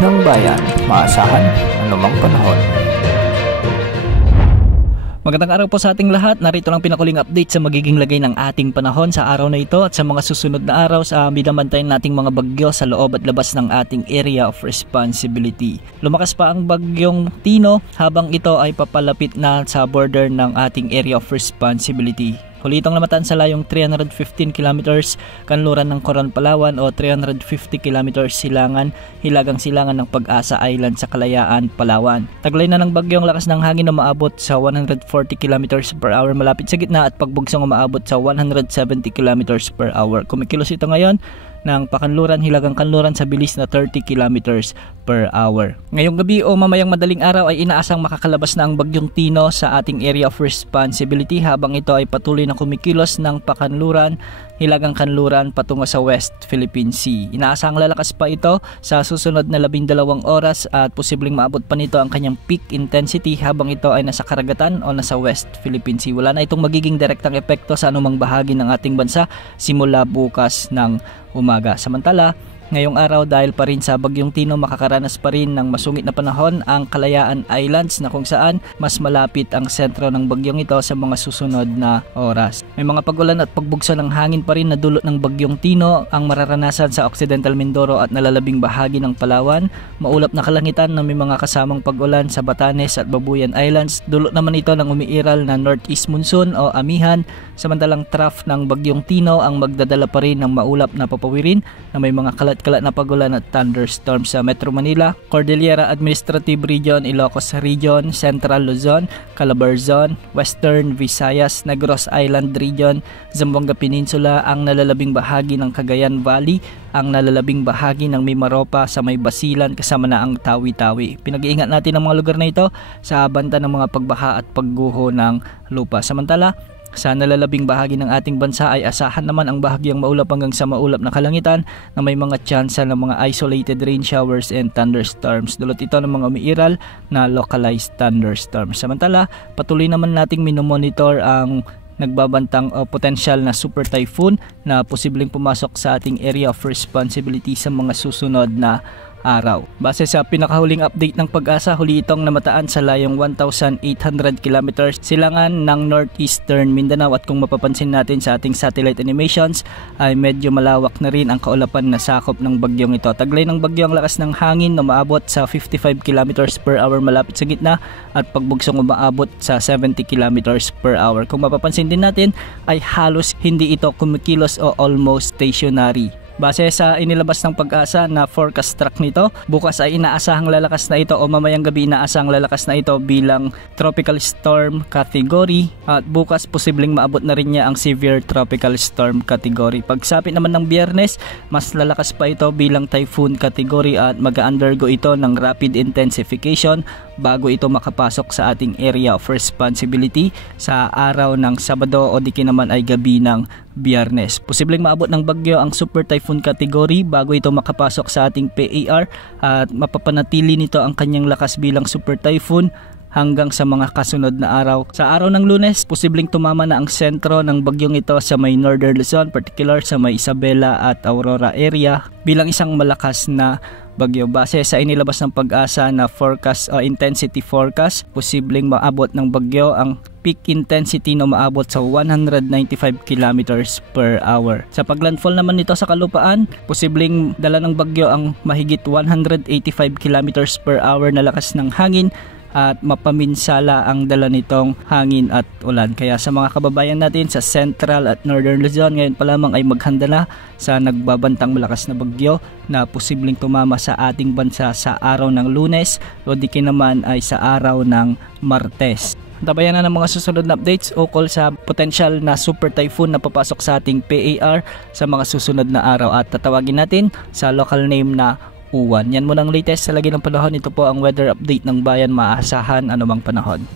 ng bayan, maasahan anumang panahon. Magandang araw po sa ating lahat. Narito lang pinakuling update sa magiging lagay ng ating panahon sa araw na ito at sa mga susunod na araw sa binabantayan nating mga bagyo sa loob at labas ng ating area of responsibility. Lumakas pa ang bagyong Tino habang ito ay papalapit na sa border ng ating area of responsibility. Huli itong namatan sa layong 315 kilometers kanluran ng Coron, Palawan o 350 kilometers hilagang silangan ng Pag-asa Island sa Kalayaan, Palawan. Taglay na ng bagyo ang lakas ng hangin na maabot sa 140 kilometers per hour malapit sa gitna at pagbugsong maabot sa 170 kilometers per hour. Kumikilos ito ngayon ng pakanluran hilagang kanluran sa bilis na 30 kilometers per hour. Ngayong gabi o mamayang madaling araw ay inaasang makakalabas na ang bagyong Tino sa ating area of responsibility habang ito ay patuloy na kumikilos ng pakanluran hilagang kanluran patungo sa West Philippine Sea. Inaasang lalakas pa ito sa susunod na 12 oras at posibleng maabot pa nito ang kanyang peak intensity habang ito ay nasa karagatan o nasa West Philippine Sea. Wala na itong magiging direktang epekto sa anumang bahagi ng ating bansa simula bukas ng umaga. Samantala, ngayong araw dahil pa rin sa bagyong Tino makakaranas pa rin ng masungit na panahon ang Kalayaan Islands na kung saan mas malapit ang sentro ng bagyong ito sa mga susunod na oras. May mga pag-ulan at pagbugso ng hangin pa rin na dulot ng bagyong Tino ang mararanasan sa Occidental Mindoro at nalalabing bahagi ng Palawan. Maulap na kalangitan na may mga kasamang pag-ulan sa Batanes at Babuyan Islands. Dulot naman ito ng umiiral na northeast monsoon o amihan. Samantalang trough ng bagyong Tino ang magdadala pa rin ng maulap na papawirin na may mga kalat-kalat na pagulan at thunderstorms sa Metro Manila, Cordillera Administrative Region, Ilocos Region, Central Luzon, Calabarzon, Western Visayas, Negros Island Region, Zamboanga Peninsula, ang nalalabing bahagi ng Cagayan Valley, ang nalalabing bahagi ng Mimaropa sa may Basilan kasama na ang Tawi-Tawi. Pinag-iingat natin ang mga lugar na ito sa banta ng mga pagbaha at pagguho ng lupa. Samantala, sa nalalabing bahagi ng ating bansa ay asahan naman ang bahagyang maulap hanggang sa maulap na kalangitan na may mga tsansa ng mga isolated rain showers and thunderstorms. Dulot ito ng mga umiiral na localized thunderstorms. Samantala, patuloy naman nating minomonitor ang nagbabantang potensyal na super typhoon na posibleng pumasok sa ating area of responsibility sa mga susunod na araw. Base sa pinakahuling update ng Pag-asa, huli itong namataan sa layong 1,800 kilometers silangan ng northeastern Mindanao at kung mapapansin natin sa ating satellite animations ay medyo malawak na rin ang kaulapan na sakop ng bagyong ito. Taglay ng bagyo ang lakas ng hangin na umaabot sa 55 kilometers per hour malapit sa gitna at pagbugsong umaabot sa 70 kilometers per hour. Kung mapapansin din natin ay halos hindi ito kumikilos o almost stationary. Base sa inilabas ng Pag-asa na forecast track nito, bukas ay inaasahang lalakas na ito o mamayang gabi inaasahang lalakas na ito bilang tropical storm category at bukas posibleng maabot na rin niya ang severe tropical storm category. Pagsapit naman ng Biyernes, mas lalakas pa ito bilang typhoon category at mag-undergo ito ng rapid intensification bago ito makapasok sa ating area of responsibility sa araw ng Sabado o di naman ay gabi ng Biyernes. Posibleng maabot ng bagyo ang super typhoon category bago ito makapasok sa ating PAR at mapapanatili nito ang kanyang lakas bilang super typhoon hanggang sa mga kasunod na araw. Sa araw ng Lunes, posibleng tumama na ang sentro ng bagyong ito sa may Northern Luzon, particular sa may Isabela at Aurora area bilang isang malakas na bagyo. Base sa inilabas ng Pag-asa na forecast intensity forecast, posibleng maabot ng bagyo ang peak intensity na maabot sa 195 kilometers per hour. Sa paglandfall naman nito sa kalupaan, posibleng dala ng bagyo ang mahigit 185 kilometers per hour na lakas ng hangin at mapaminsala ang dala nitong hangin at ulan. Kaya sa mga kababayan natin sa Central at Northern Luzon, ngayon pa lamang ay maghanda na sa nagbabantang malakas na bagyo na posibleng tumama sa ating bansa sa araw ng Lunes o di naman ay sa araw ng Martes. Tabayan na ng mga susunod na updates ukol sa potential na super typhoon na papasok sa ating PAR sa mga susunod na araw at tatawagin natin sa local name na Uwan. Yan muna ang latest sa lagi ng panahon. Ito po ang weather update ng bayan, maasahan anumang panahon.